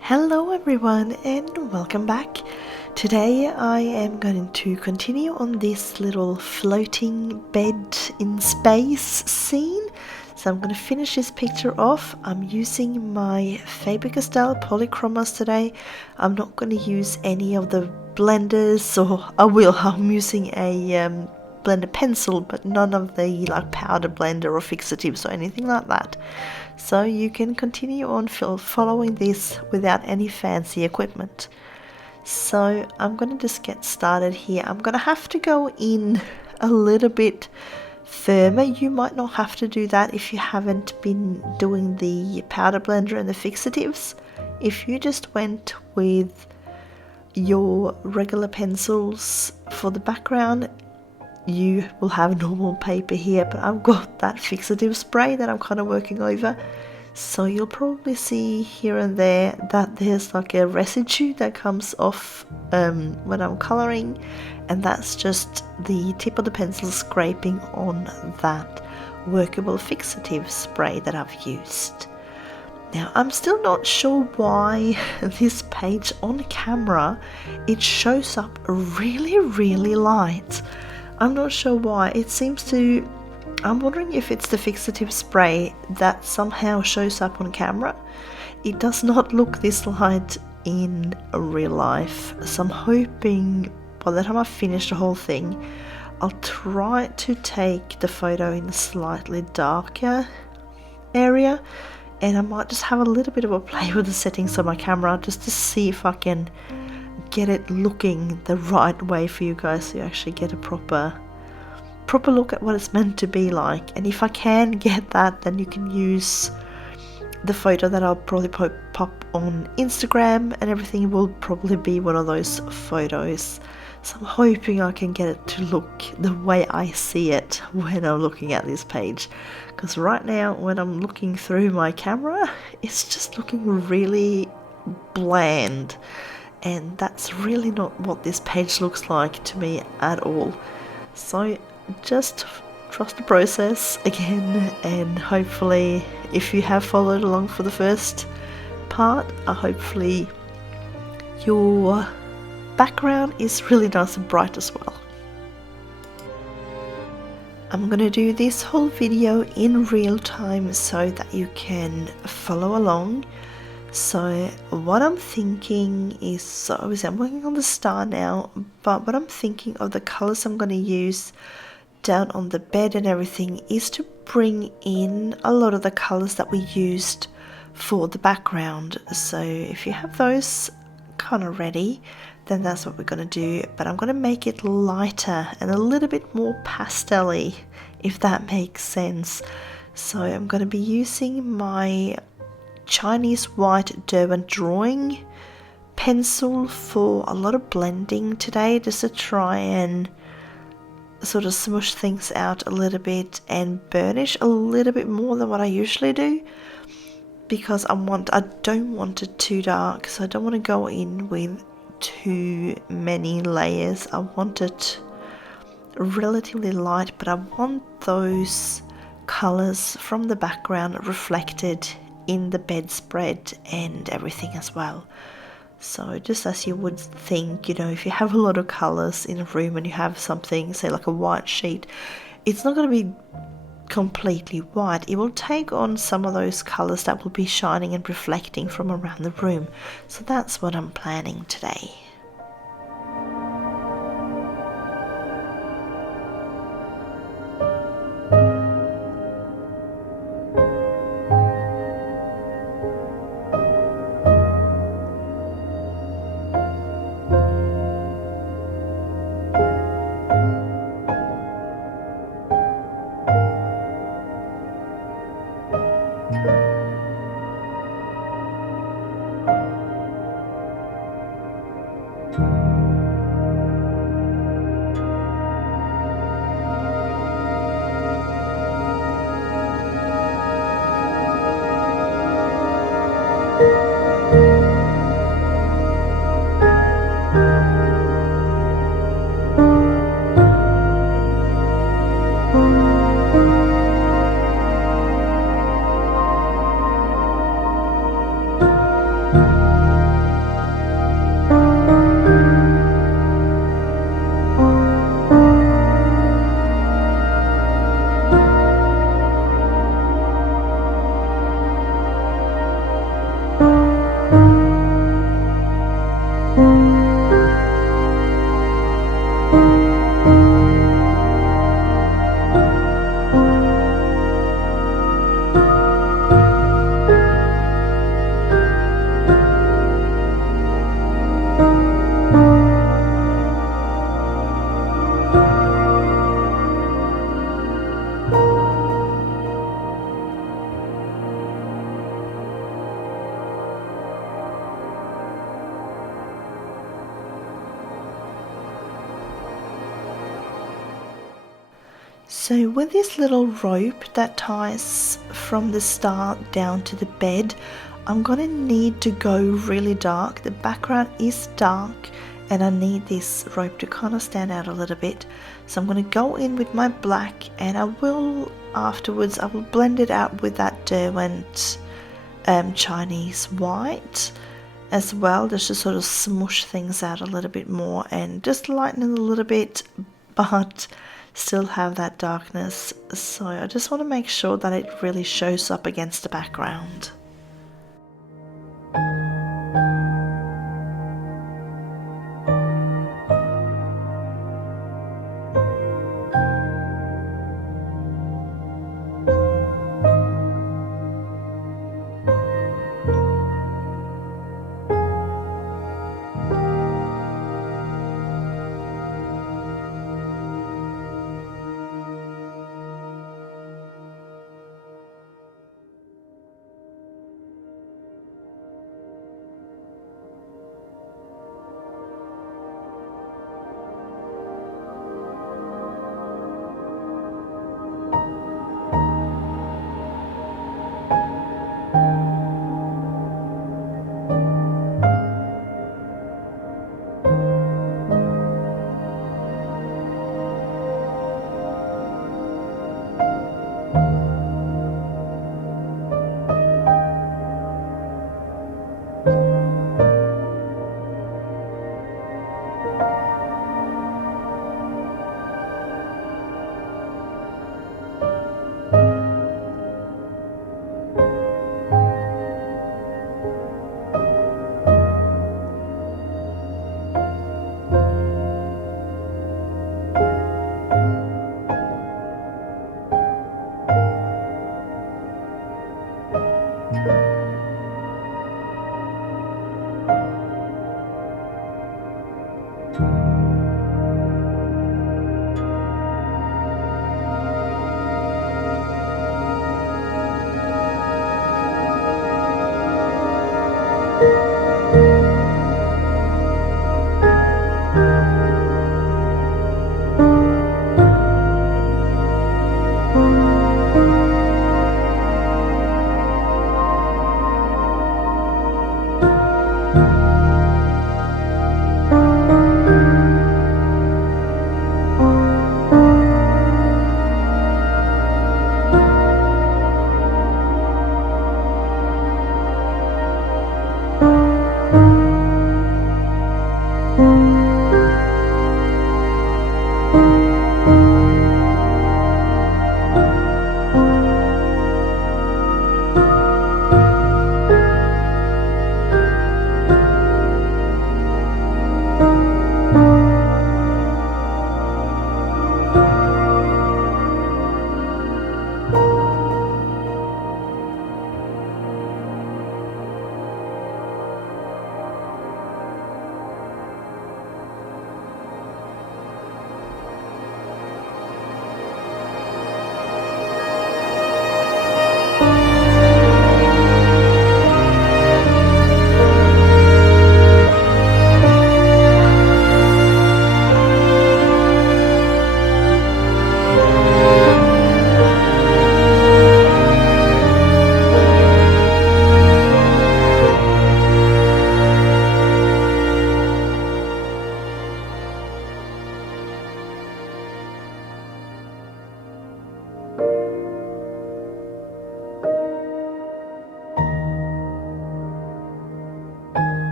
Hello everyone and welcome back. Today I am going to continue on this little floating bed in space scene. So I'm going to finish this picture off. I'm using my Faber-Castell Polychromos today. I'm not going to use any of the blenders, or I'm using a blender pencil, but none of the like powder blender or fixatives or anything like that. So you can continue on following this without any fancy equipment. So I'm going to just get started here. I'm going to have to go in a little bit firmer. You might not have to do that if you haven't been doing the powder blender and the fixatives. If you just went with your regular pencils for the background, you will have normal paper here, but I've got that fixative spray that I'm kind of working over, so you'll probably see here and there that there's like a residue that comes off when I'm coloring, and that's just the tip of the pencil scraping on that workable fixative spray that I've used. Now, I'm still not sure why this page on camera, it shows up really light. I'm not sure why. It seems to, I'm wondering if it's the fixative spray that somehow shows up on camera. It does not look this light in real life. So I'm hoping by the time I finish the whole thing, I'll try to take the photo in a slightly darker area. And I might just have a little bit of a play with the settings on my camera just to see if I can get it looking the right way for you guys, so you actually get a proper look at what it's meant to be like. And if I can get that, then you can use the photo that I'll probably pop on Instagram, and everything will probably be one of those photos. So I'm hoping I can get it to look the way I see it when I'm looking at this page, because right now when I'm looking through my camera, it's just looking really bland. And that's really not what this page looks like to me at all. So just trust the process again, and hopefully if you have followed along for the first part, hopefully your background is really nice and bright as well. I'm going to do this whole video in real time so that you can follow along. So what I'm thinking is, so obviously I'm working on the star now, but what I'm thinking of the colors I'm going to use down on the bed and everything is to bring in a lot of the colors that we used for the background. So if you have those kind of ready, then that's what we're going to do, but I'm going to make it lighter and a little bit more pastel-y, if that makes sense. So I'm going to be using my Chinese White Derwent Drawing pencil for a lot of blending today, just to try and sort of smush things out a little bit and burnish a little bit more than what I usually do, because I don't want it too dark, so I don't want to go in with too many layers. I want it relatively light, but I want those colors from the background reflected in the bedspread and everything as well. So just as you would think, if you have a lot of colors in a room and you have something, say like a white sheet, it's not going to be completely white. It will take on some of those colors that will be shining and reflecting from around the room. So that's what I'm planning today. So with this little rope that ties from the start down to the bed, I'm going to need to go really dark. The background is dark and I need this rope to kind of stand out a little bit. So I'm going to go in with my black, and I will afterwards, I will blend it out with that Derwent Chinese White as well, just to sort of smush things out a little bit more and just lighten it a little bit, but still have that darkness. So I just want to make sure that it really shows up against the background.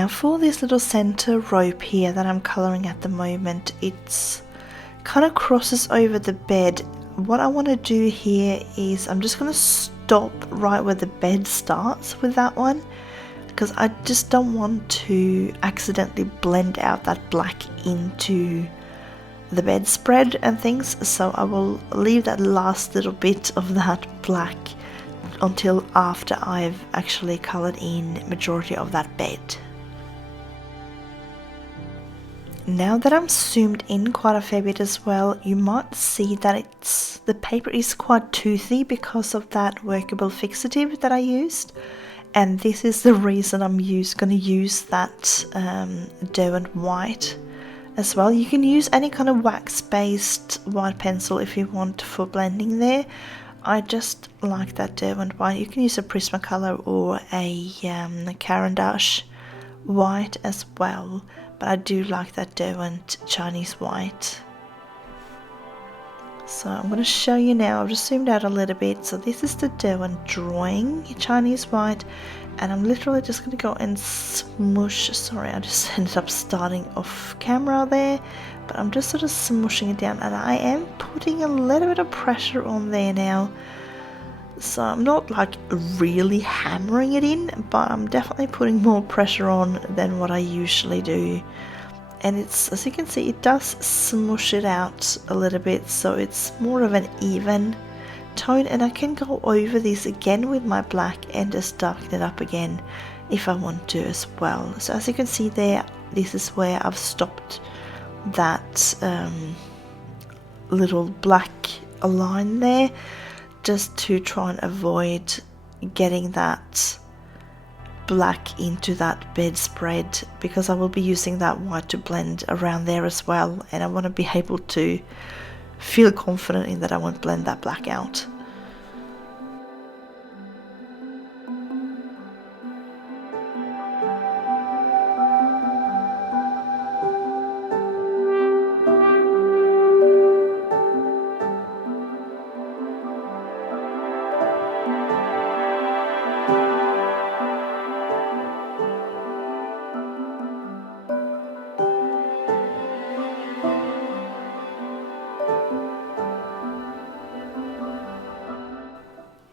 Now for this little center rope here that I'm coloring at the moment, it's kind of crosses over the bed. What I want to do here is I'm just going to stop right where the bed starts with that one, because I just don't want to accidentally blend out that black into the bedspread and things, so I will leave that last little bit of that black until after I've actually colored in majority of that bed. Now that I'm zoomed in quite a fair bit as well, you might see that the paper is quite toothy because of that workable fixative that I used, and this is the reason I'm going to use that Derwent White as well. You can use any kind of wax-based white pencil if you want for blending there. I just like that Derwent White. You can use a Prismacolor or a Caran d'Ache white as well, but I do like that Derwent Chinese White. So I'm going to show you now. I've just zoomed out a little bit. So this is the Derwent Drawing Chinese White, and I'm literally just going to go and smush. Sorry, I just ended up starting off camera there, but I'm just sort of smushing it down, and I am putting a little bit of pressure on there now. So I'm not like really hammering it in, but I'm definitely putting more pressure on than what I usually do. And it's, as you can see, it does smush it out a little bit, so it's more of an even tone, and I can go over this again with my black and just darken it up again if I want to as well. So as you can see there, this is where I've stopped that little black line there, just to try and avoid getting that black into that bedspread, because I will be using that white to blend around there as well, and I want to be able to feel confident in that I won't blend that black out.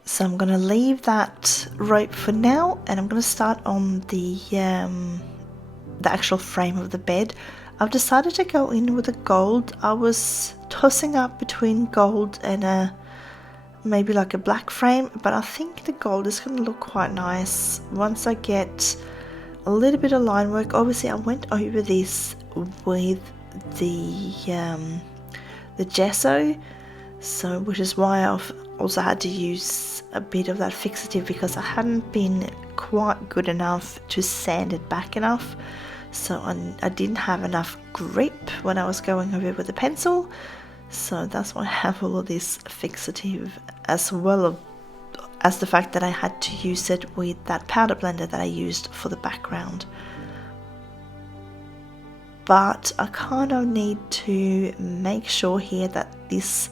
So I'm going to leave that rope for now, and I'm going to start on the actual frame of the bed. I've decided to go in with a gold. I was tossing up between gold and maybe like a black frame, but I think the gold is going to look quite nice once I get a little bit of line work. Obviously I went over this with the gesso, so which is why I've also had to use a bit of that fixative, because I hadn't been quite good enough to sand it back enough, so I didn't have enough grip when I was going over it with a pencil, so that's why I have all of this fixative, as well as the fact that I had to use it with that powder blender that I used for the background. But I kind of need to make sure here that this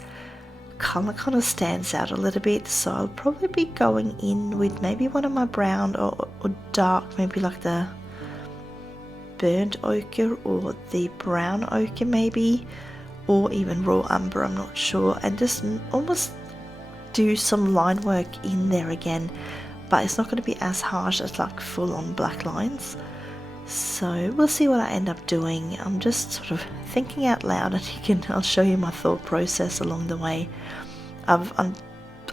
color kind of stands out a little bit, so I'll probably be going in with maybe one of my brown or dark, maybe like the burnt ochre or the brown ochre maybe, or even raw umber, I'm not sure, and just almost do some line work in there again, but it's not going to be as harsh as like full on black lines. So we'll see what I end up doing. I'm just sort of thinking out loud, and I'll show you my thought process along the way. I've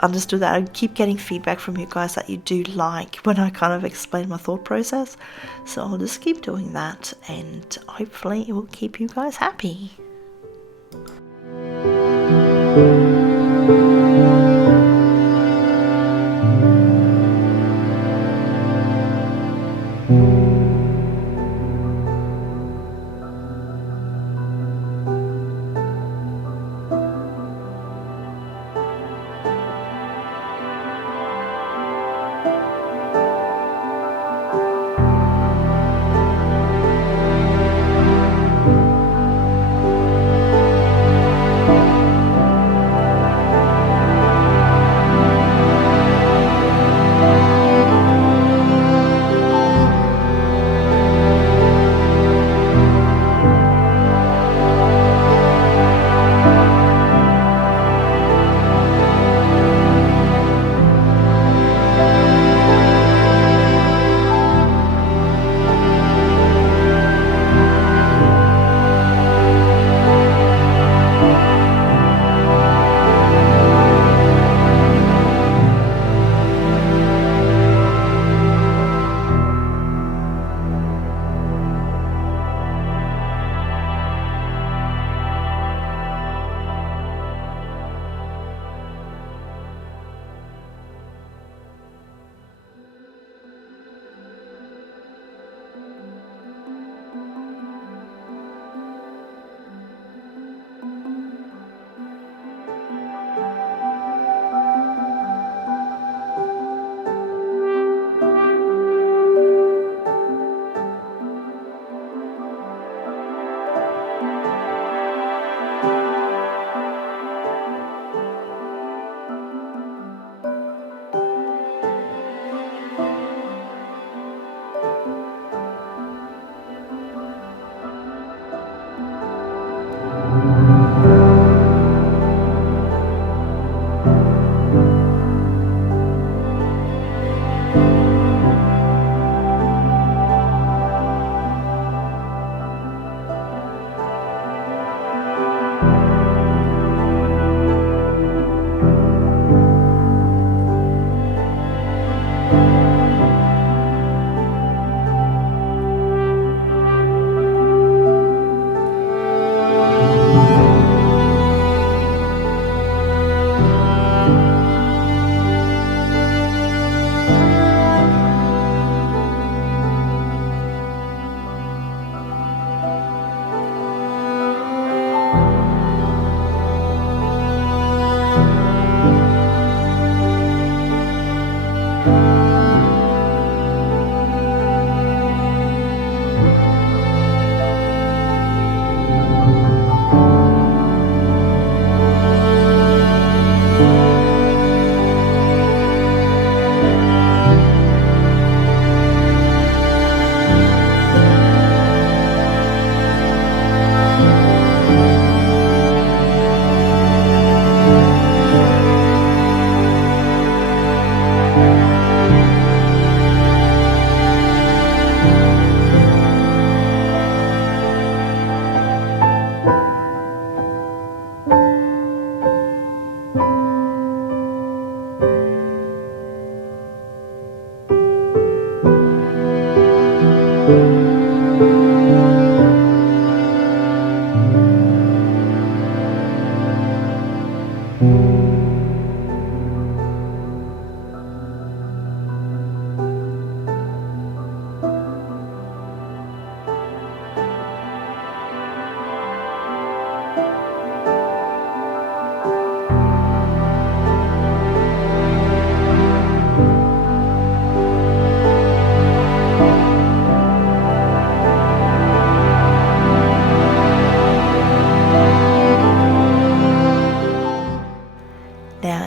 understood that I keep getting feedback from you guys that you do like when I kind of explain my thought process, so I'll just keep doing that, and hopefully it will keep you guys happy.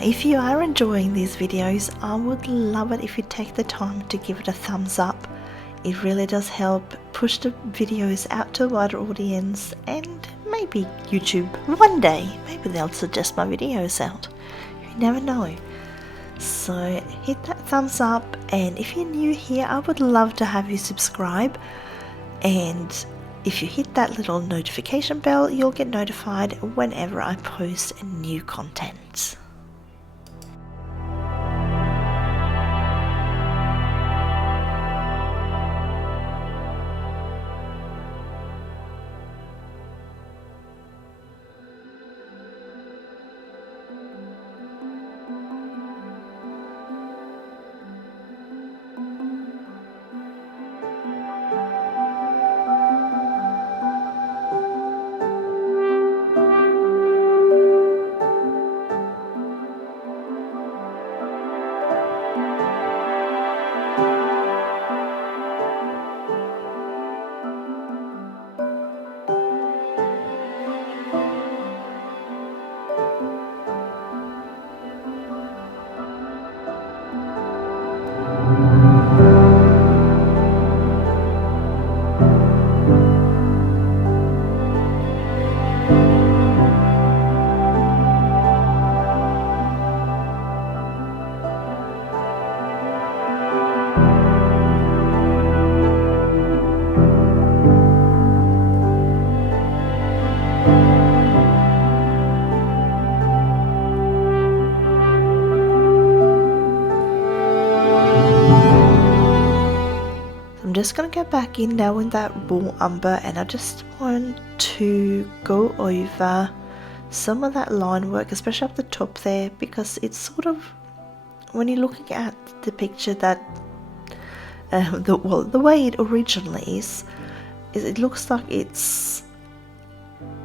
if you are enjoying these videos, I would love it if you take the time to give it a thumbs up. It really does help push the videos out to a wider audience, and maybe YouTube one day, maybe they'll suggest my videos out. You never know. So hit that thumbs up, and if you're new here, I would love to have you subscribe, and if you hit that little notification bell, you'll get notified whenever I post new content. Just going to go back in now in that raw umber, and I just want to go over some of that line work, especially up the top there, because it's sort of, when you're looking at the picture, that the way it originally is it looks like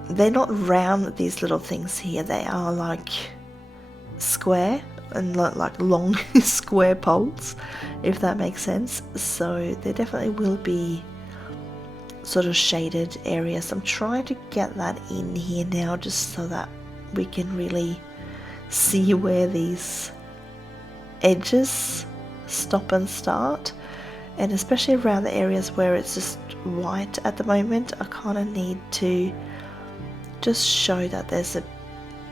they're not round, these little things here, they are like square and like long square poles, if that makes sense. So there definitely will be sort of shaded areas. I'm trying to get that in here now, just so that we can really see where these edges stop and start, and especially around the areas where it's just white at the moment, I kind of need to just show that there's a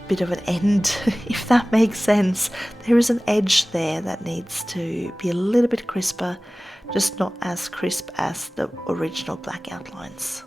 bit of an end, if that makes sense. There is an edge there that needs to be a little bit crisper, just not as crisp as the original black outlines.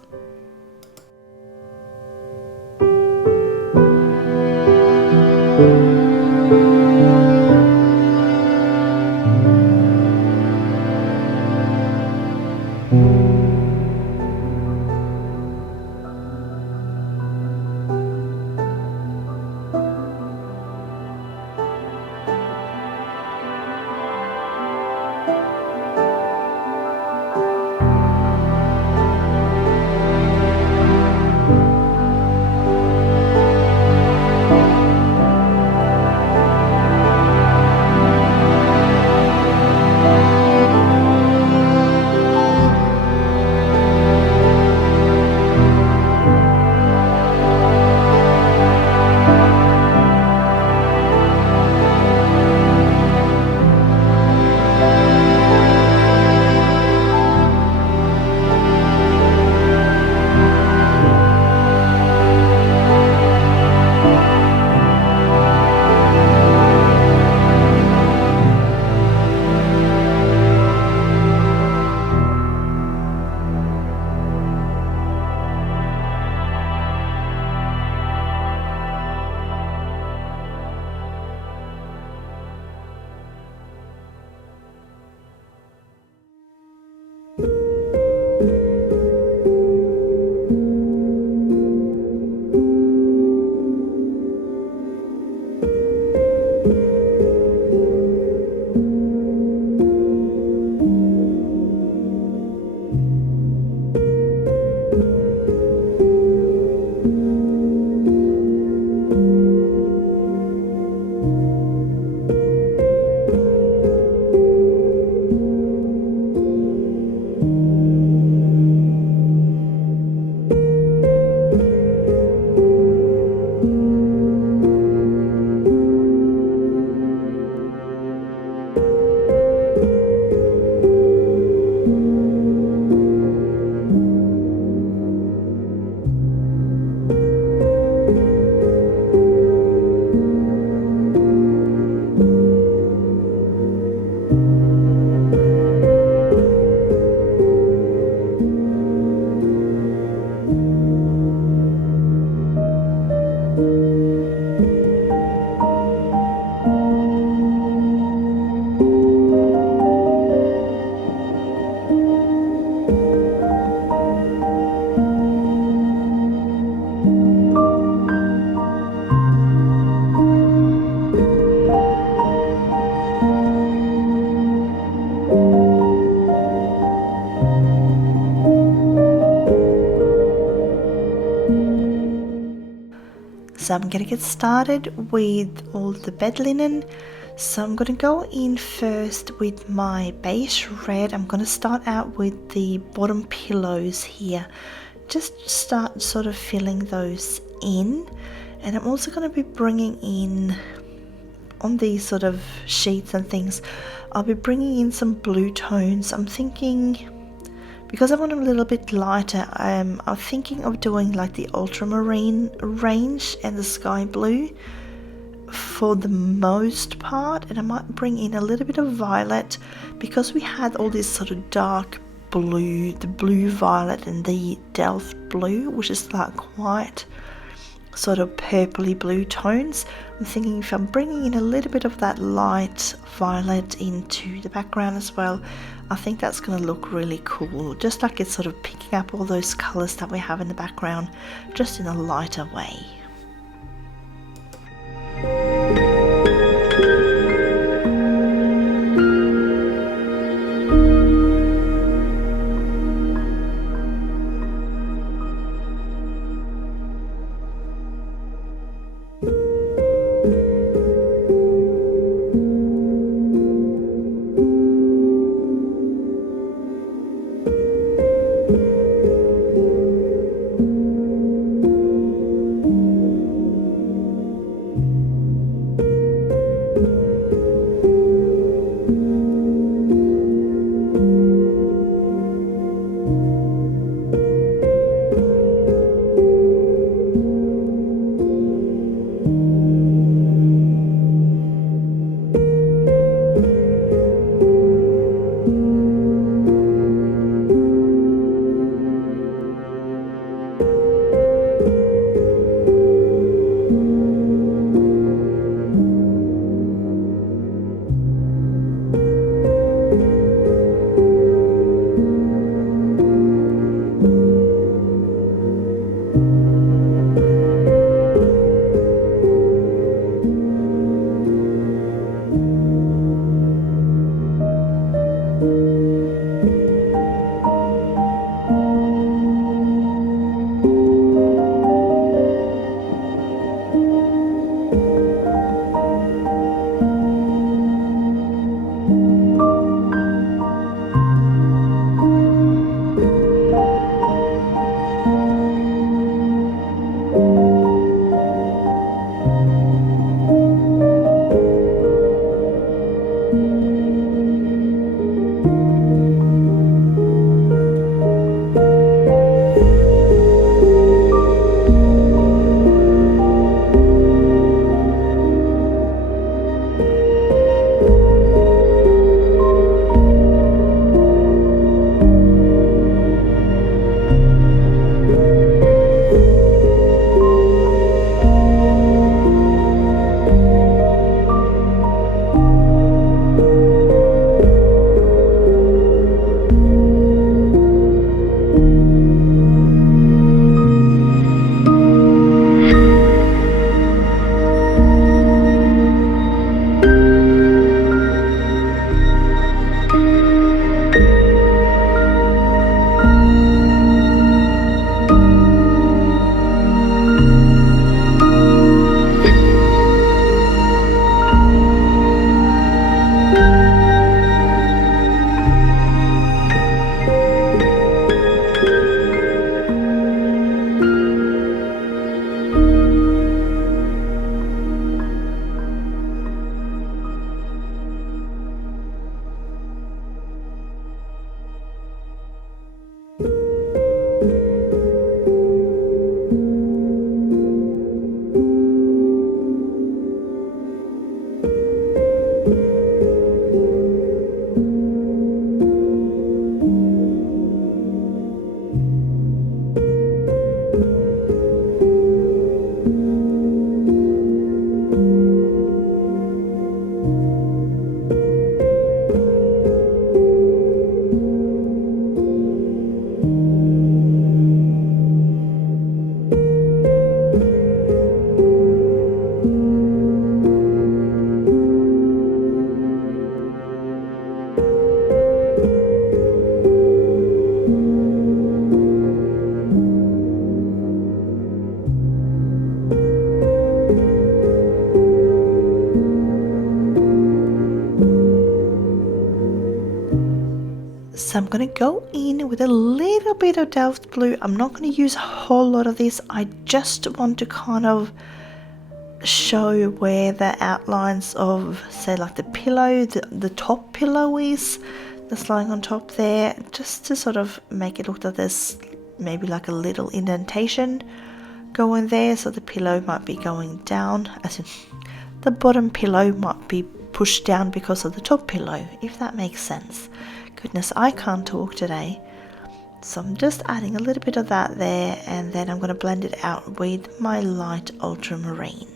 So I'm gonna get started with all the bed linen. So I'm gonna go in first with my beige red. I'm gonna start out with the bottom pillows here. Just start sort of filling those in, and I'm also going to be bringing in on these sort of sheets and things, I'll be bringing in some blue tones. I'm thinking, because I want them a little bit lighter, I'm thinking of doing like the Ultramarine range and the Skyblue for the most part, and I might bring in a little bit of violet because we had all this sort of dark blue, the blue violet and the Delft Blue, which is like quite sort of purpley blue tones. I'm thinking if I'm bringing in a little bit of that light violet into the background as well, I think that's going to look really cool, just like it's sort of picking up all those colors that we have in the background, just in a lighter way. So I'm going to go in with a little bit of Delft Blue. I'm not going to use a whole lot of this. I just want to kind of show where the outlines of, say, like the pillow, the top pillow is, that's lying on top there, just to sort of make it look like there's maybe like a little indentation going there. So the pillow might be going down, as in the bottom pillow might be pushed down because of the top pillow, if that makes sense. Goodness, I can't talk today. So I'm just adding a little bit of that there, and then I'm going to blend it out with my light ultramarine.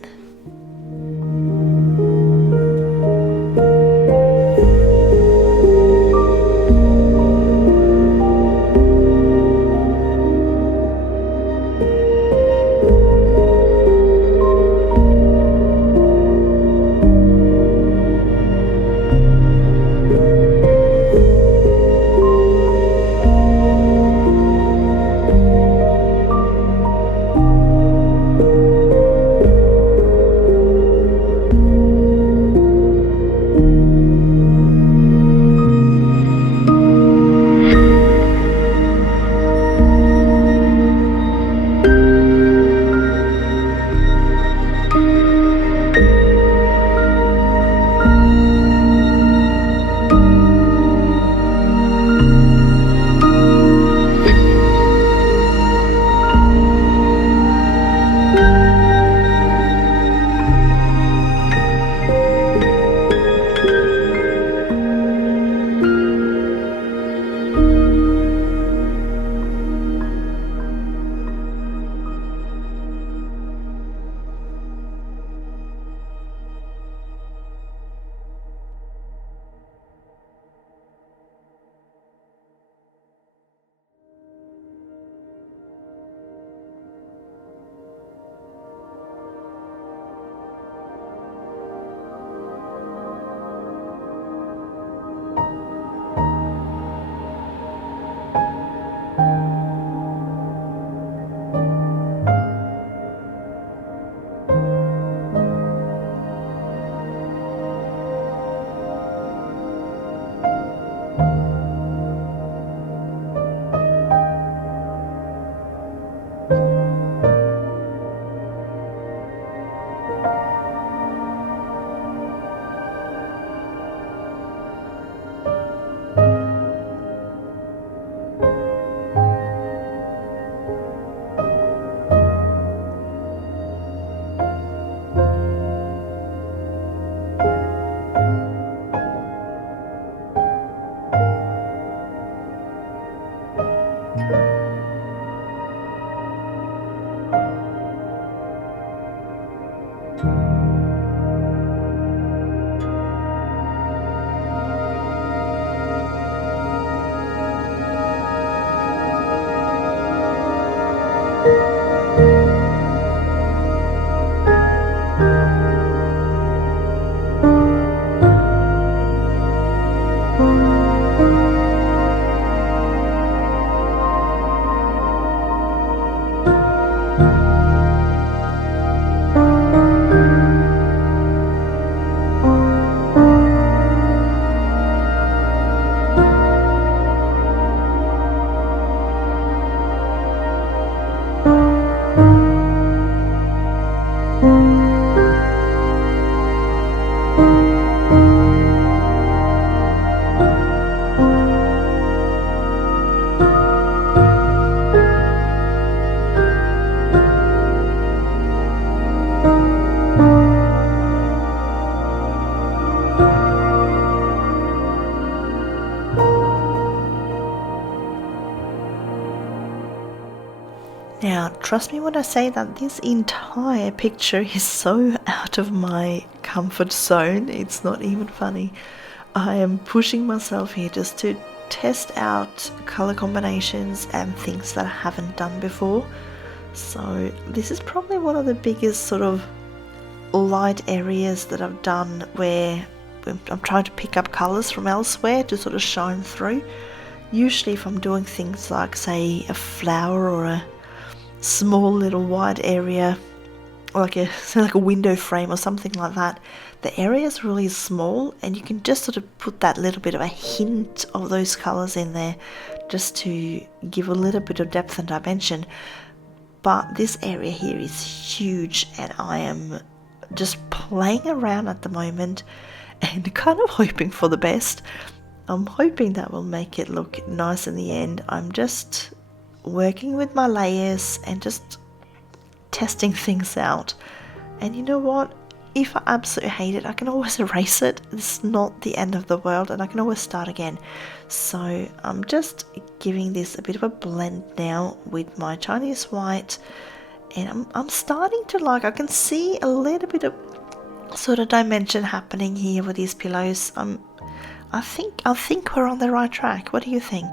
Now, trust me when I say that this entire picture is so out of my comfort zone, it's not even funny. I am pushing myself here just to test out color combinations and things that I haven't done before. So this is probably one of the biggest sort of light areas that I've done where I'm trying to pick up colors from elsewhere to sort of shine through. Usually if I'm doing things like, say, a flower or a small little white area like a window frame or something like that, the area is really small, and you can just sort of put that little bit of a hint of those colors in there just to give a little bit of depth and dimension. But this area here is huge, and I am just playing around at the moment and kind of hoping for the best. I'm hoping that will make it look nice in the end. I'm just working with my layers and just testing things out. And you know what? If I absolutely hate it, I can always erase it. It's not the end of the world, and I can always start again. So I'm just giving this a bit of a blend now with my Chinese white, and I'm starting to like, I can see a little bit of sort of dimension happening here with these pillows. I think we're on the right track. What do you think?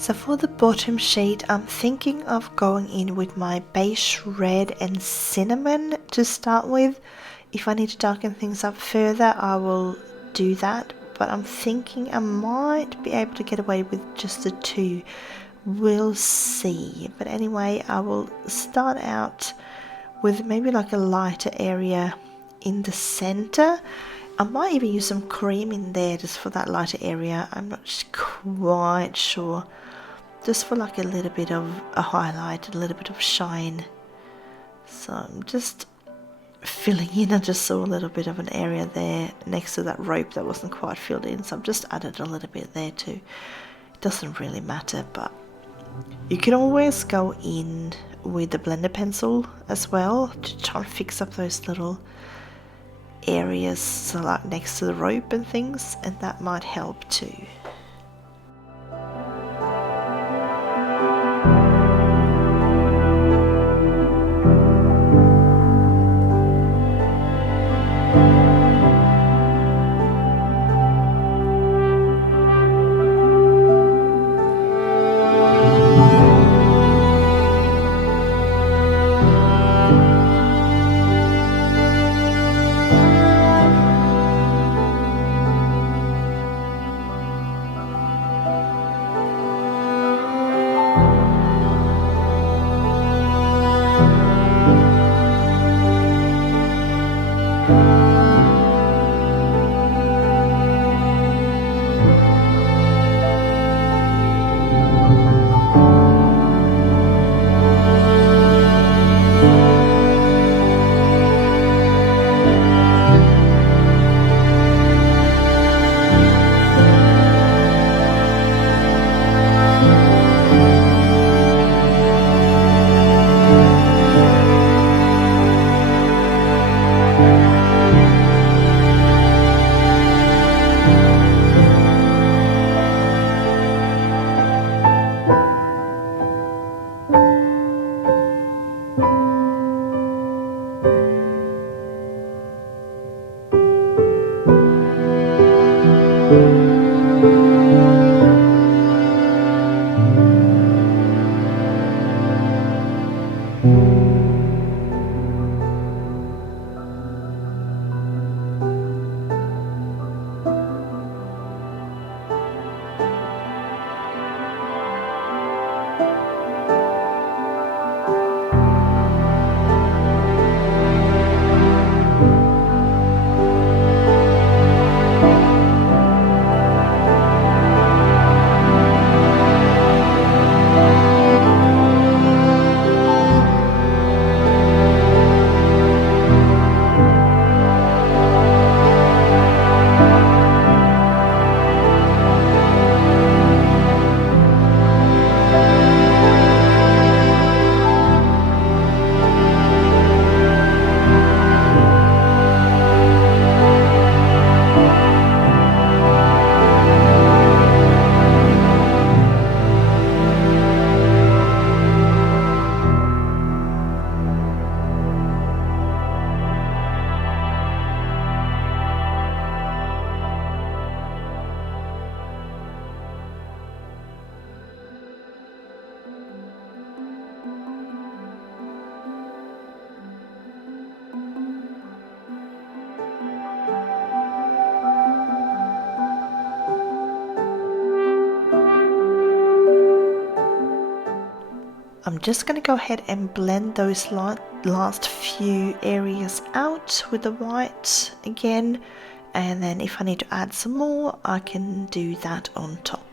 So for the bottom sheet, I'm thinking of going in with my Beige Red and Cinnamon to start with. If I need to darken things up further, I will do that, but I'm thinking I might be able to get away with just the two. We'll see. But anyway, I will start out with maybe like a lighter area in the center. I might even use some cream in there just for that lighter area. I'm not quite sure. Just for like a little bit of a highlight, a little bit of shine. So I'm just filling in. I just saw a little bit of an area there next to that rope that wasn't quite filled in, so I've just added a little bit there too. It doesn't really matter, but you can always go in with the blender pencil as well to try and fix up those little areas, so like next to the rope and things, and that might help too. I'm just going to go ahead and blend those last few areas out with the white again, and then if I need to add some more, I can do that on top.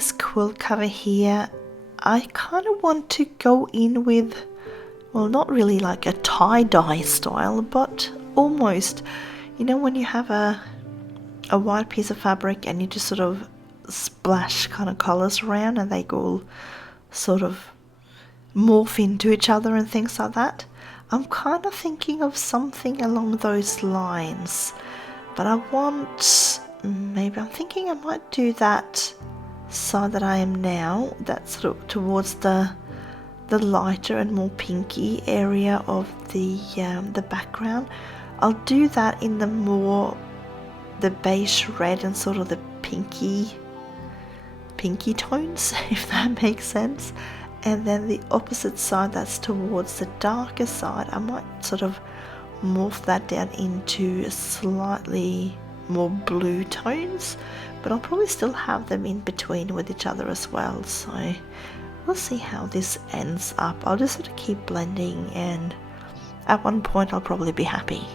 this quilt cover here, I kind of want to go in with, well, not really like a tie-dye style, but almost, you know, when you have a white piece of fabric and you just sort of splash kind of colours around and they all sort of morph into each other and things like that. I'm kind of thinking of something along those lines, but maybe I'm thinking I might do that side that I am now, that's sort of towards the lighter and more pinky area of the background. I'll do that in the beige red and sort of the pinky tones, if that makes sense. And then the opposite side, that's towards the darker side, I might sort of morph that down into slightly more blue tones, but I'll probably still have them in between with each other as well. So we'll see how this ends up. I'll just sort of keep blending, and at one point I'll probably be happy.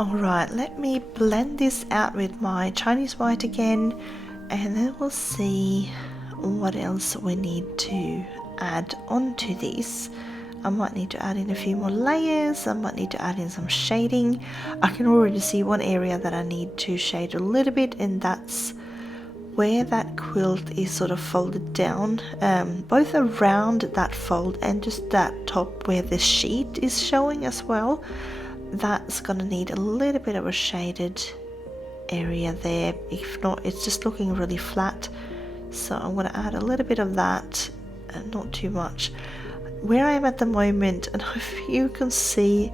Alright, let me blend this out with my Chinese white again, and then we'll see what else we need to add onto this. I might need to add in a few more layers, I might need to add in some shading. I can already see one area that I need to shade a little bit, and that's where that quilt is sort of folded down, both around that fold and just that top where the sheet is showing as well. That's gonna need a little bit of a shaded area there. If not, it's just looking really flat, so I'm gonna add a little bit of that, and not too much. Where I am at the moment, and if you can see,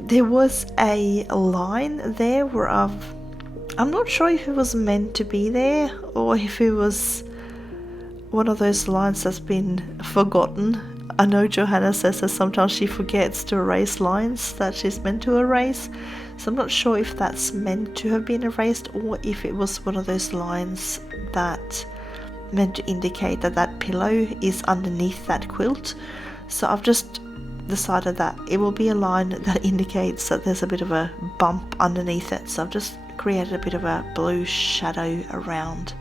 there was a line there where I'm not sure if it was meant to be there or if it was one of those lines that's been forgotten. I know Johanna says that sometimes she forgets to erase lines that she's meant to erase, so I'm not sure if that's meant to have been erased or if it was one of those lines that meant to indicate that that pillow is underneath that quilt. So I've just decided that it will be a line that indicates that there's a bit of a bump underneath it, so I've just created a bit of a blue shadow around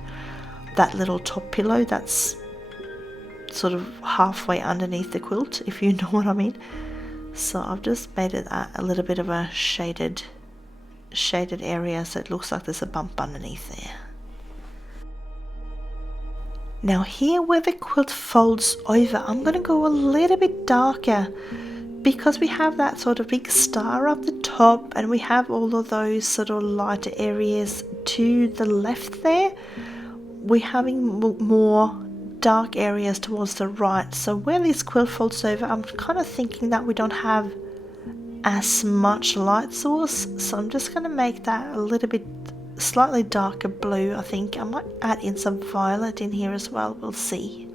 that little top pillow that's sort of halfway underneath the quilt, if you know what I mean. So I've just made it a little bit of a shaded area, so it looks like there's a bump underneath there. Now here where the quilt folds over, I'm going to go a little bit darker, because we have that sort of big star up the top and we have all of those sort of lighter areas to the left there. We're having more dark areas towards the right, so where this quilt folds over, I'm kind of thinking that we don't have as much light source, so I'm just going to make that a little bit slightly darker blue. I think I might add in some violet in here as well, we'll see.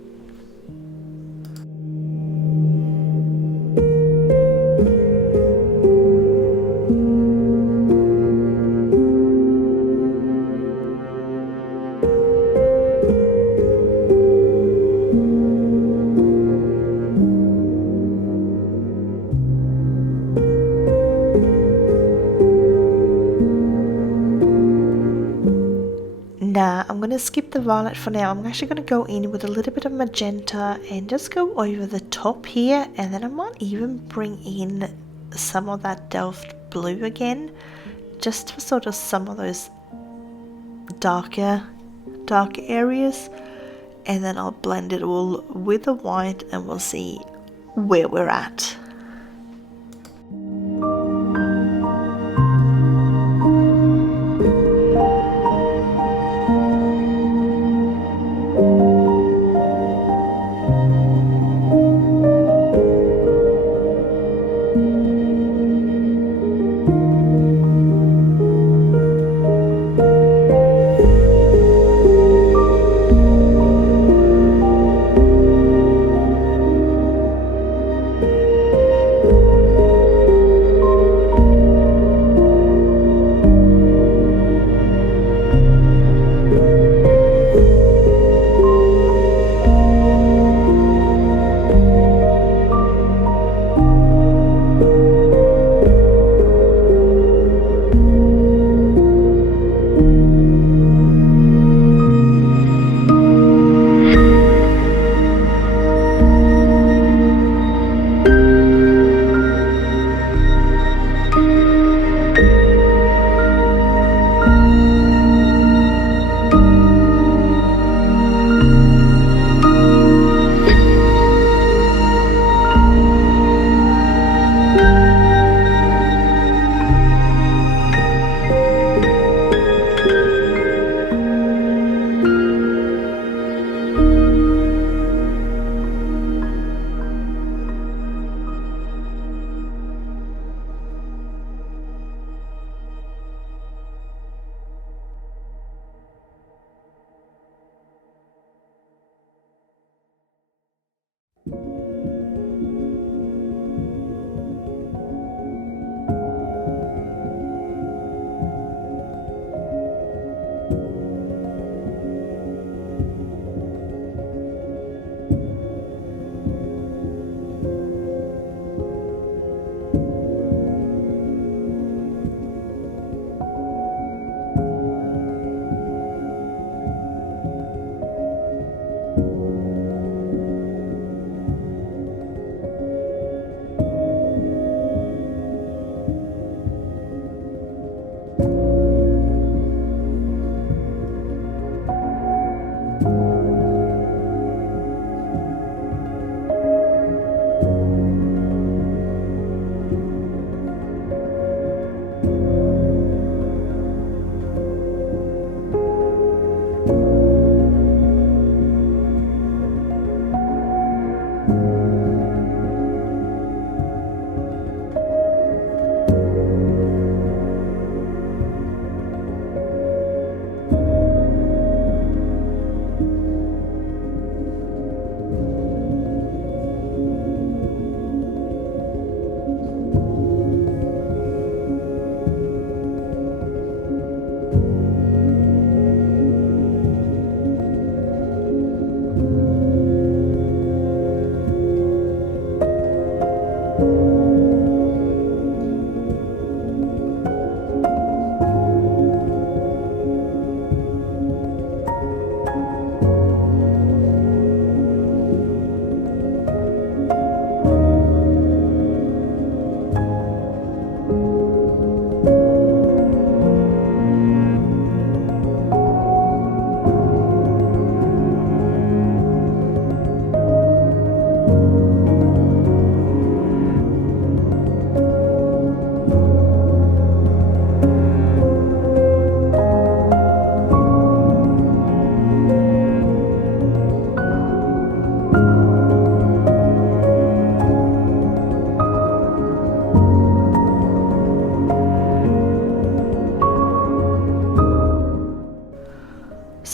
Nah, I'm going to skip the violet for now. I'm actually going to go in with a little bit of magenta and just go over the top here, and then I might even bring in some of that Delft Blue again, just for sort of some of those dark areas, and then I'll blend it all with the white and we'll see where we're at.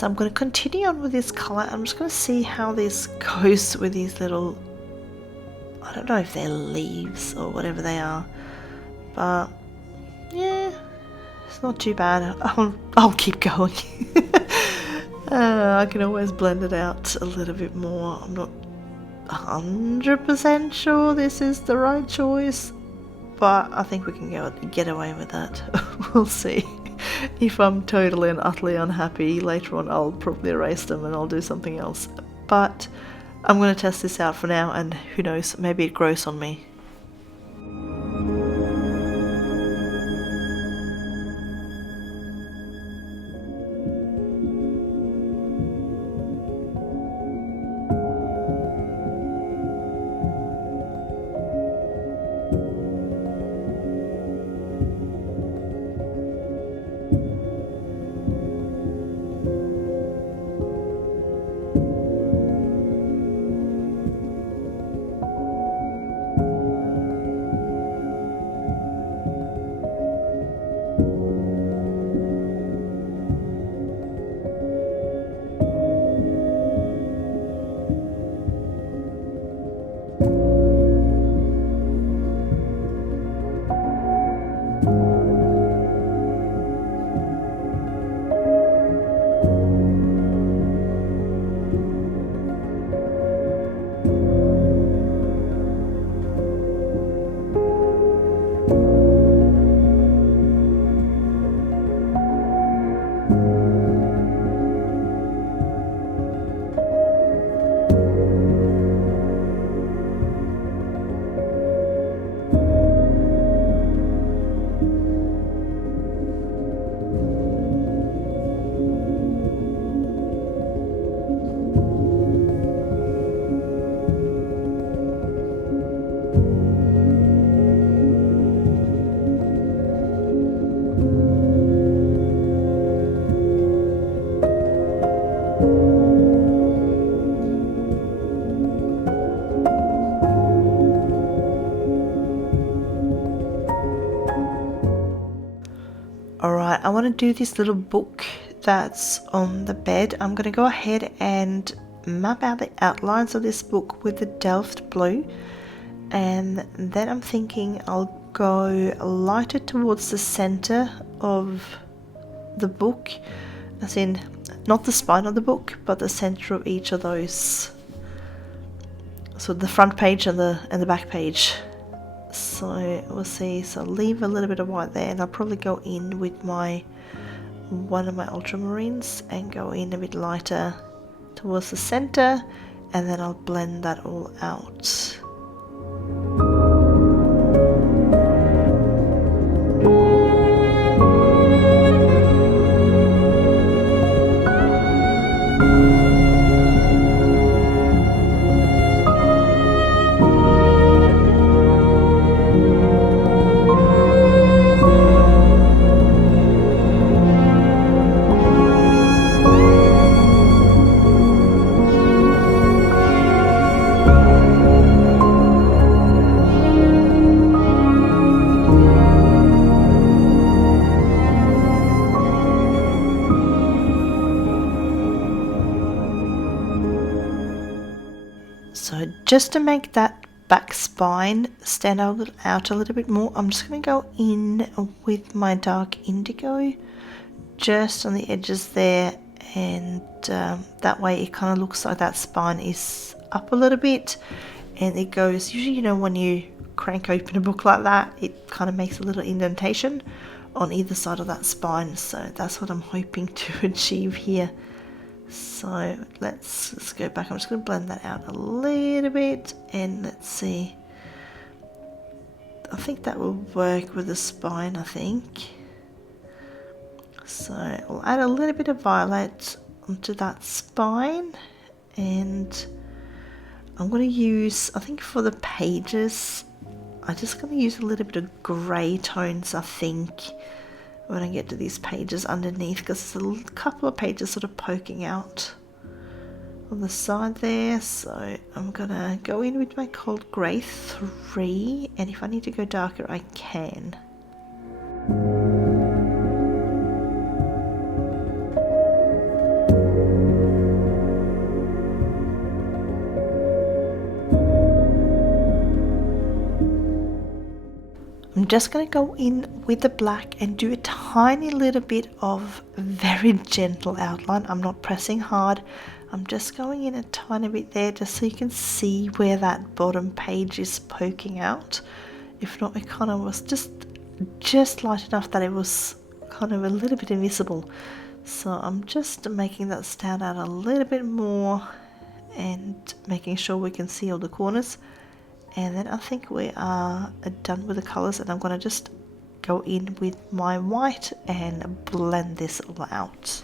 So I'm going to continue on with this colour. I'm just going to see how this goes with these little, I don't know if they're leaves or whatever they are, but yeah, it's not too bad. I'll keep going. I can always blend it out a little bit more. I'm not 100% sure this is the right choice, but I think we can get away with that. We'll see. If I'm totally and utterly unhappy later on, I'll probably erase them and I'll do something else. But I'm going to test this out for now, and who knows, maybe it grows on me. Alright, I want to do this little book that's on the bed. I'm going to go ahead and map out the outlines of this book with the Delft Blue, and then I'm thinking I'll go lighter towards the center of the book, as in not the spine of the book, but the center of each of those, so the front page and the back page. So we'll see. So I'll leave a little bit of white there, and I'll probably go in with one of my ultramarines and go in a bit lighter towards the center, and then I'll blend that all out. So just to make that back spine stand out a little bit more, I'm just going to go in with my dark indigo just on the edges there, and that way it kind of looks like that spine is up a little bit, and it goes, usually, you know, when you crank open a book like that, it kind of makes a little indentation on either side of that spine. So that's what I'm hoping to achieve here. So let's go back. I'm just going to blend that out a little bit, and let's see. I think that will work with the spine, I think. So I'll add a little bit of violet onto that spine, and I'm going to use, I think for the pages, I'm just going to use a little bit of grey tones, I think, when I get to these pages underneath, because there's a couple of pages sort of poking out on the side there. So I'm gonna go in with my cold grey 3, and if I need to go darker I can. just going to go in with the black and do a tiny little bit of very gentle outline. I'm not pressing hard. I'm just going in a tiny bit there just so you can see where that bottom page is poking out. If not, it kind of was just light enough that it was kind of a little bit invisible. So I'm just making that stand out a little bit more and making sure we can see all the corners. And then I think we are done with the colors, and I'm going to just go in with my white and blend this all out.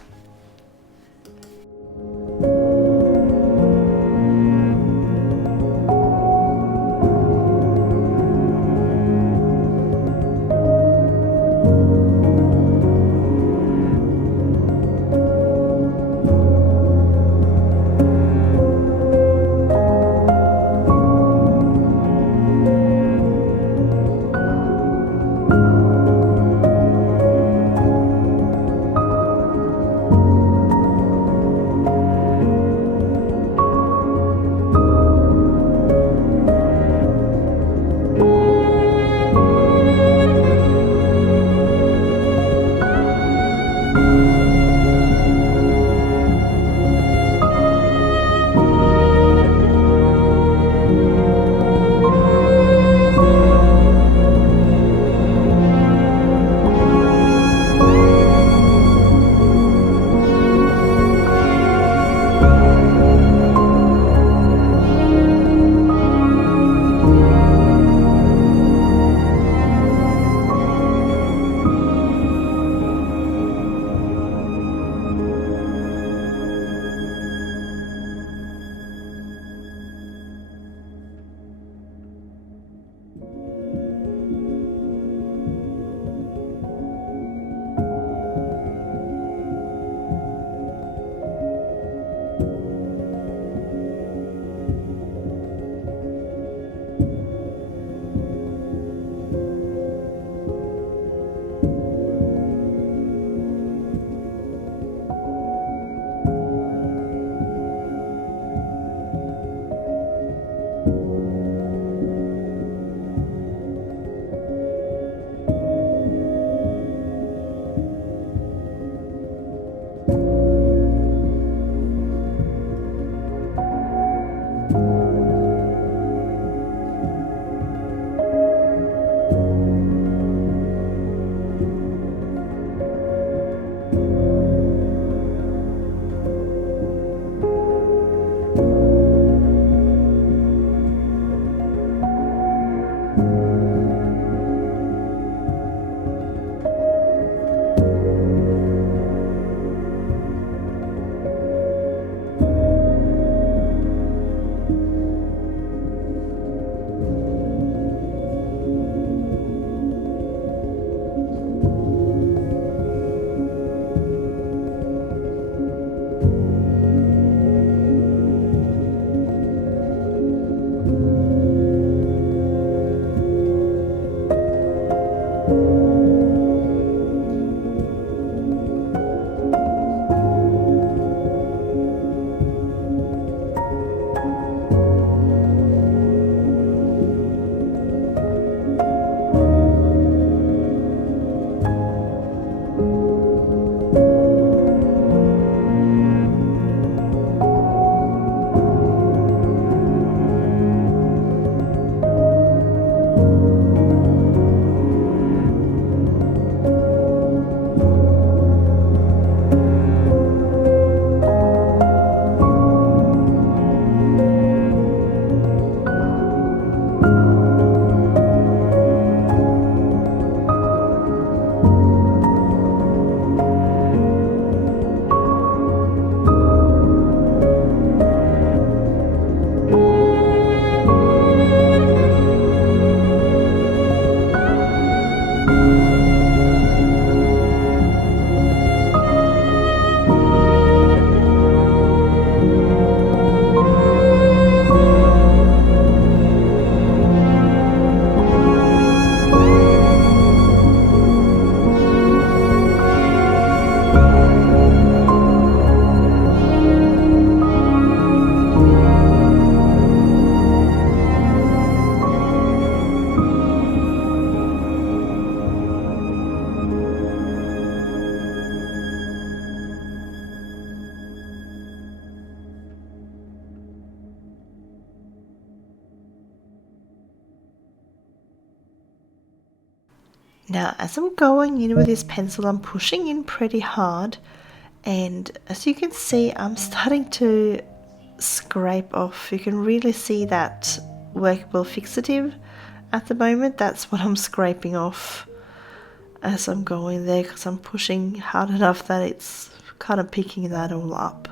Now as I'm going in with this pencil, I'm pushing in pretty hard, and as you can see, I'm starting to scrape off. You can really see that workable fixative at the moment. That's what I'm scraping off as I'm going there, because I'm pushing hard enough that it's kind of picking that all up.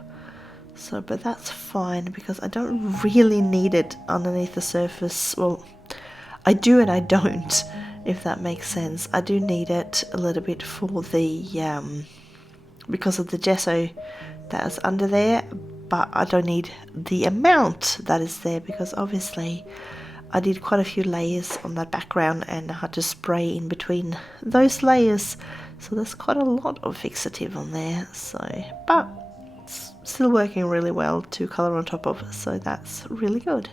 So, but that's fine because I don't really need it underneath the surface. Well, I do and I don't, if that makes sense. I do need it a little bit for the because of the gesso that is under there, but I don't need the amount that is there, because obviously I did quite a few layers on that background and I had to spray in between those layers, so there's quite a lot of fixative on there. So, but it's still working really well to color on top of, so that's really good.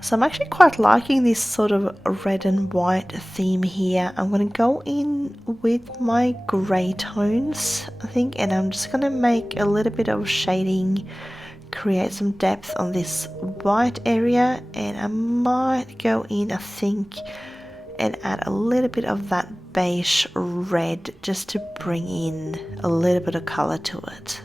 So I'm actually quite liking this sort of red and white theme here. I'm going to go in with my grey tones, I think, and I'm just going to make a little bit of shading, create some depth on this white area, and I might go in, I think, and add a little bit of that beige red just to bring in a little bit of colour to it.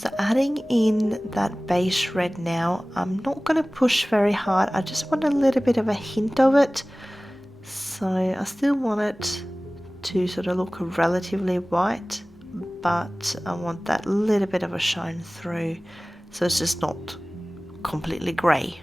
So adding in that beige red now, I'm not going to push very hard, I just want a little bit of a hint of it. So I still want it to sort of look relatively white, but I want that little bit of a shine through, so it's just not completely grey.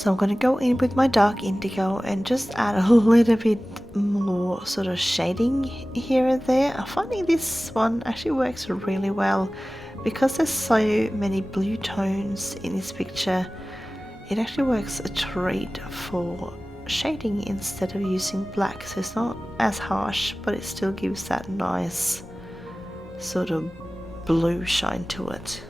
So I'm going to go in with my dark indigo and just add a little bit more sort of shading here and there. I'm finding this one actually works really well because there's so many blue tones in this picture. It actually works a treat for shading instead of using black, so it's not as harsh, but it still gives that nice sort of blue shine to it.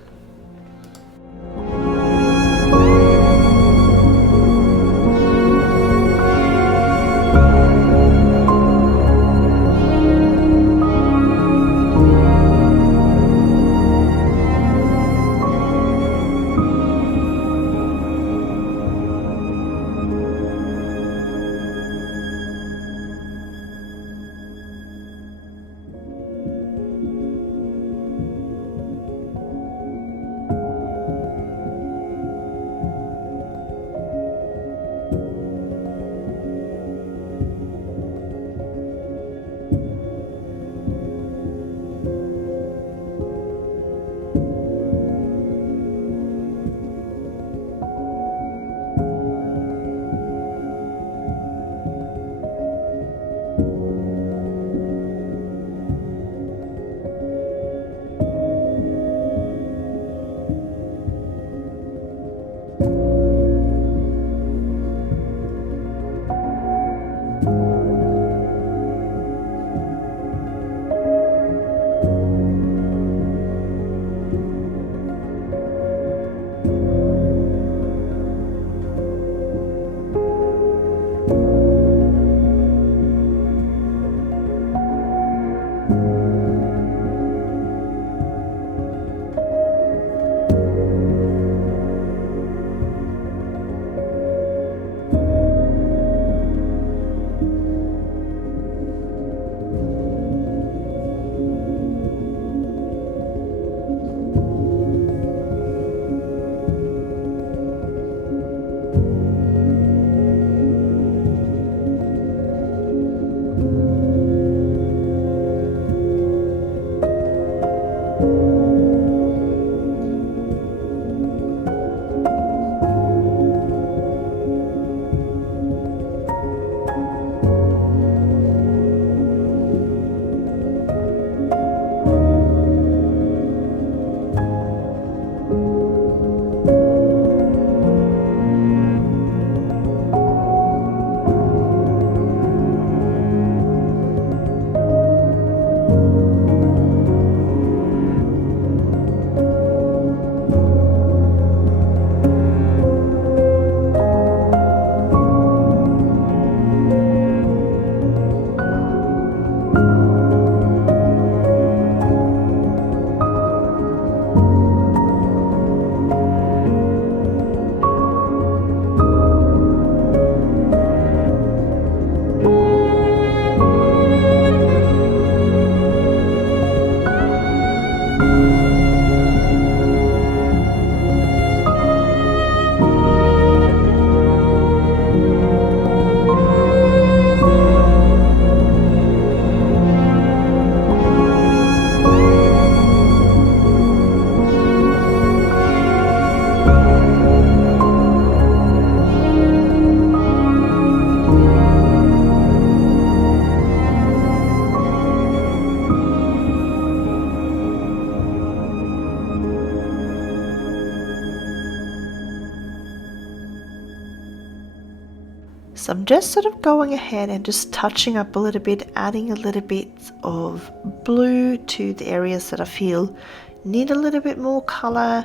So I'm just sort of going ahead and just touching up a little bit, adding a little bit of blue to the areas that I feel need a little bit more color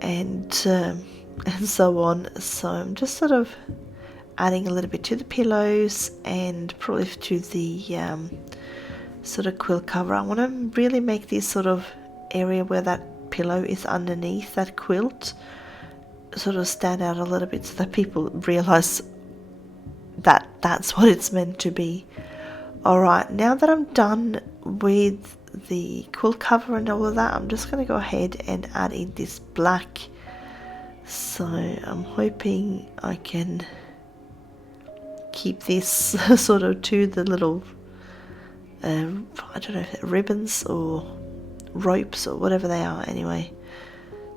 and so on. So I'm just sort of adding a little bit to the pillows and probably to the sort of quilt cover. I want to really make this sort of area where that pillow is underneath that quilt sort of stand out a little bit so that people realize that that's what it's meant to be. Alright, now that I'm done with the quilt cover and all of that, I'm just going to go ahead and add in this black. So I'm hoping I can keep this sort of to the little I don't know if they're ribbons or ropes or whatever they are anyway.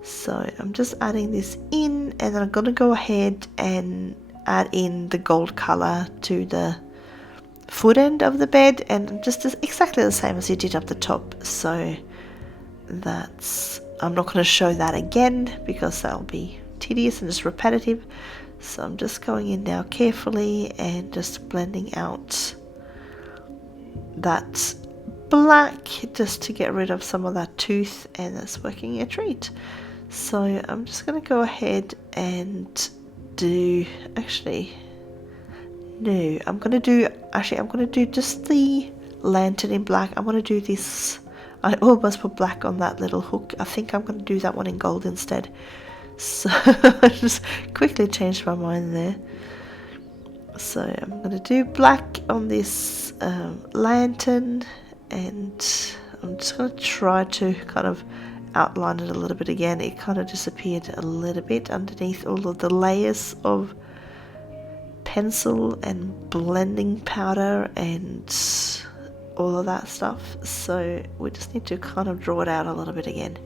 So I'm just adding this in, and then I'm going to go ahead and add in the gold color to the foot end of the bed, and just exactly the same as you did up the top. So I'm not going to show that again because that'll be tedious and just repetitive. So I'm just going in now carefully and just blending out that black just to get rid of some of that tooth, and that's working a treat. So I'm just going to go ahead and do, I'm going to do just the lantern in black. I'm going to do this, I almost put black on that little hook. I think I'm going to do that one in gold instead. So I just quickly changed my mind there. So I'm going to do black on this lantern, and I'm just going to try to kind of outline it a little bit again. It kind of disappeared a little bit underneath all of the layers of pencil and blending powder and all of that stuff. So we just need to kind of draw it out a little bit again.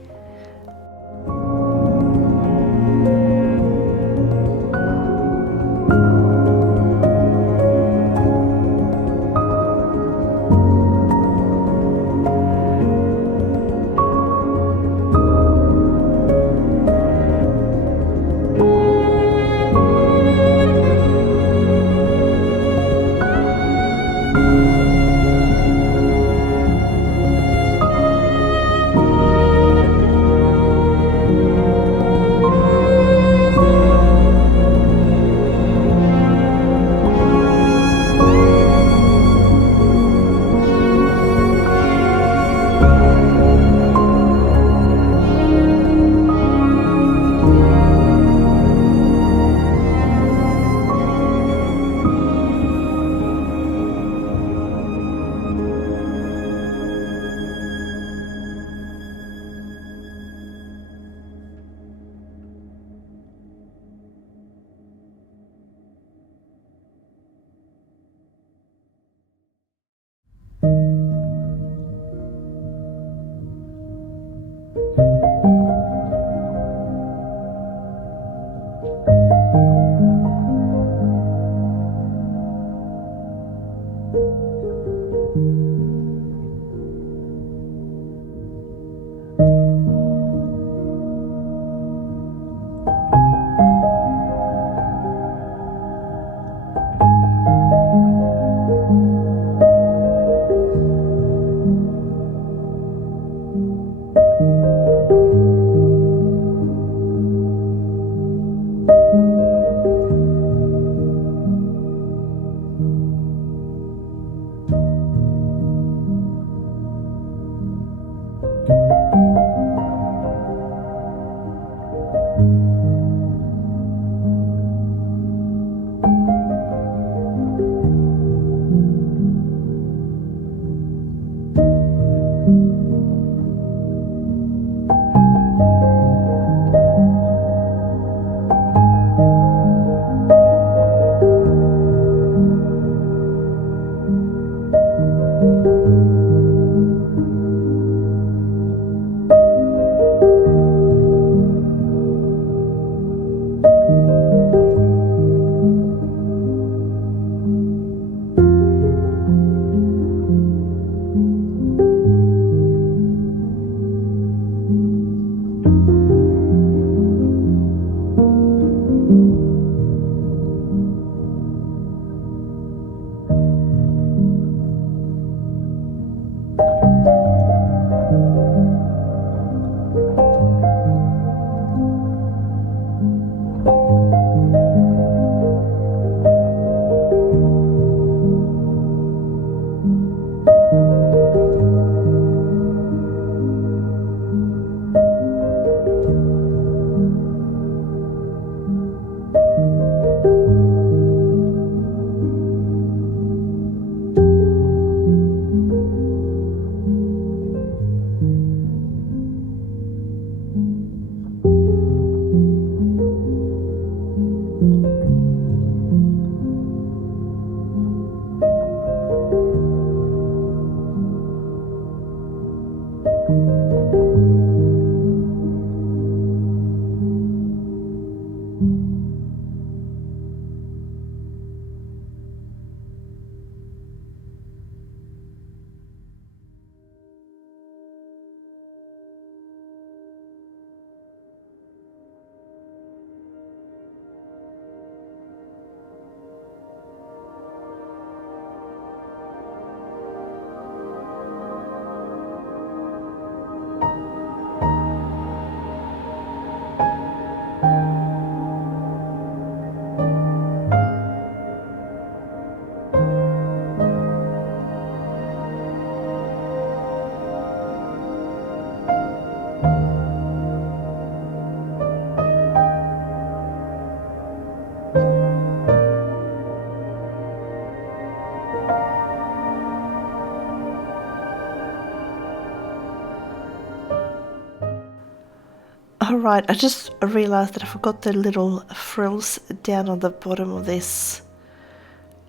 Alright, I just realised that I forgot the little frills down on the bottom of this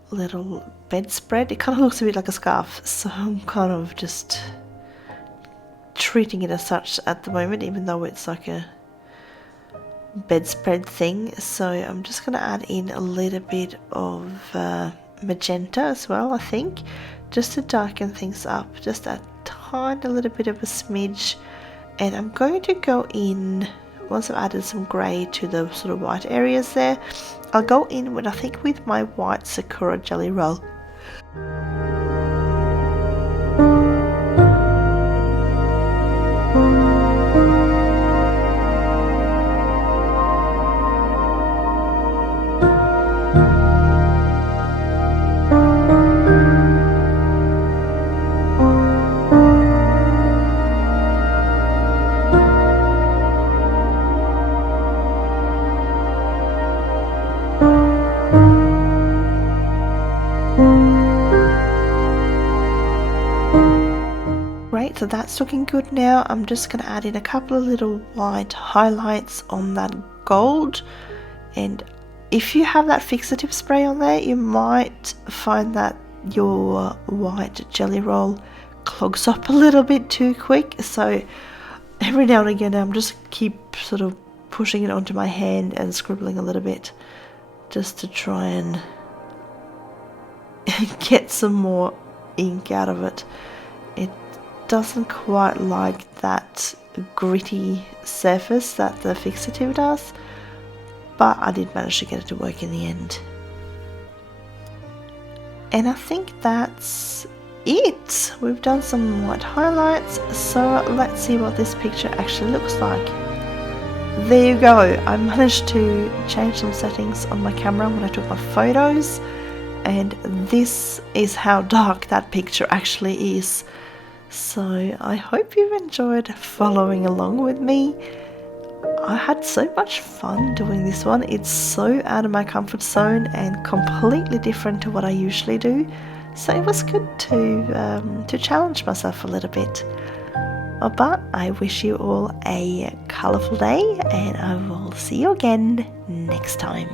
little bedspread. It kind of looks a bit like a scarf, so I'm kind of just treating it as such at the moment, even though it's like a bedspread thing. So I'm just going to add in a little bit of magenta as well, I think, just to darken things up, just a tiny little bit of a smidge. And I'm going to go in, once I've added some grey to the sort of white areas there, I'll go in with, I think, with my white Sakura Gelly-Roll. So that's looking good now. I'm just going to add in a couple of little white highlights on that gold, and if you have that fixative spray on there, you might find that your white jelly roll clogs up a little bit too quick. So every now and again I'm just keep sort of pushing it onto my hand and scribbling a little bit just to try and get some more ink out of it. It doesn't quite like that gritty surface that the fixative does, but I did manage to get it to work in the end. And I think that's it. We've done some white highlights, so let's see what this picture actually looks like. There you go. I managed to change some settings on my camera when I took my photos, and this is how dark that picture actually is. So I hope you've enjoyed following along with me. I had so much fun doing this one. It's so out of my comfort zone and completely different to what I usually do. So it was good to challenge myself a little bit. But I wish you all a colourful day, and I will see you again next time.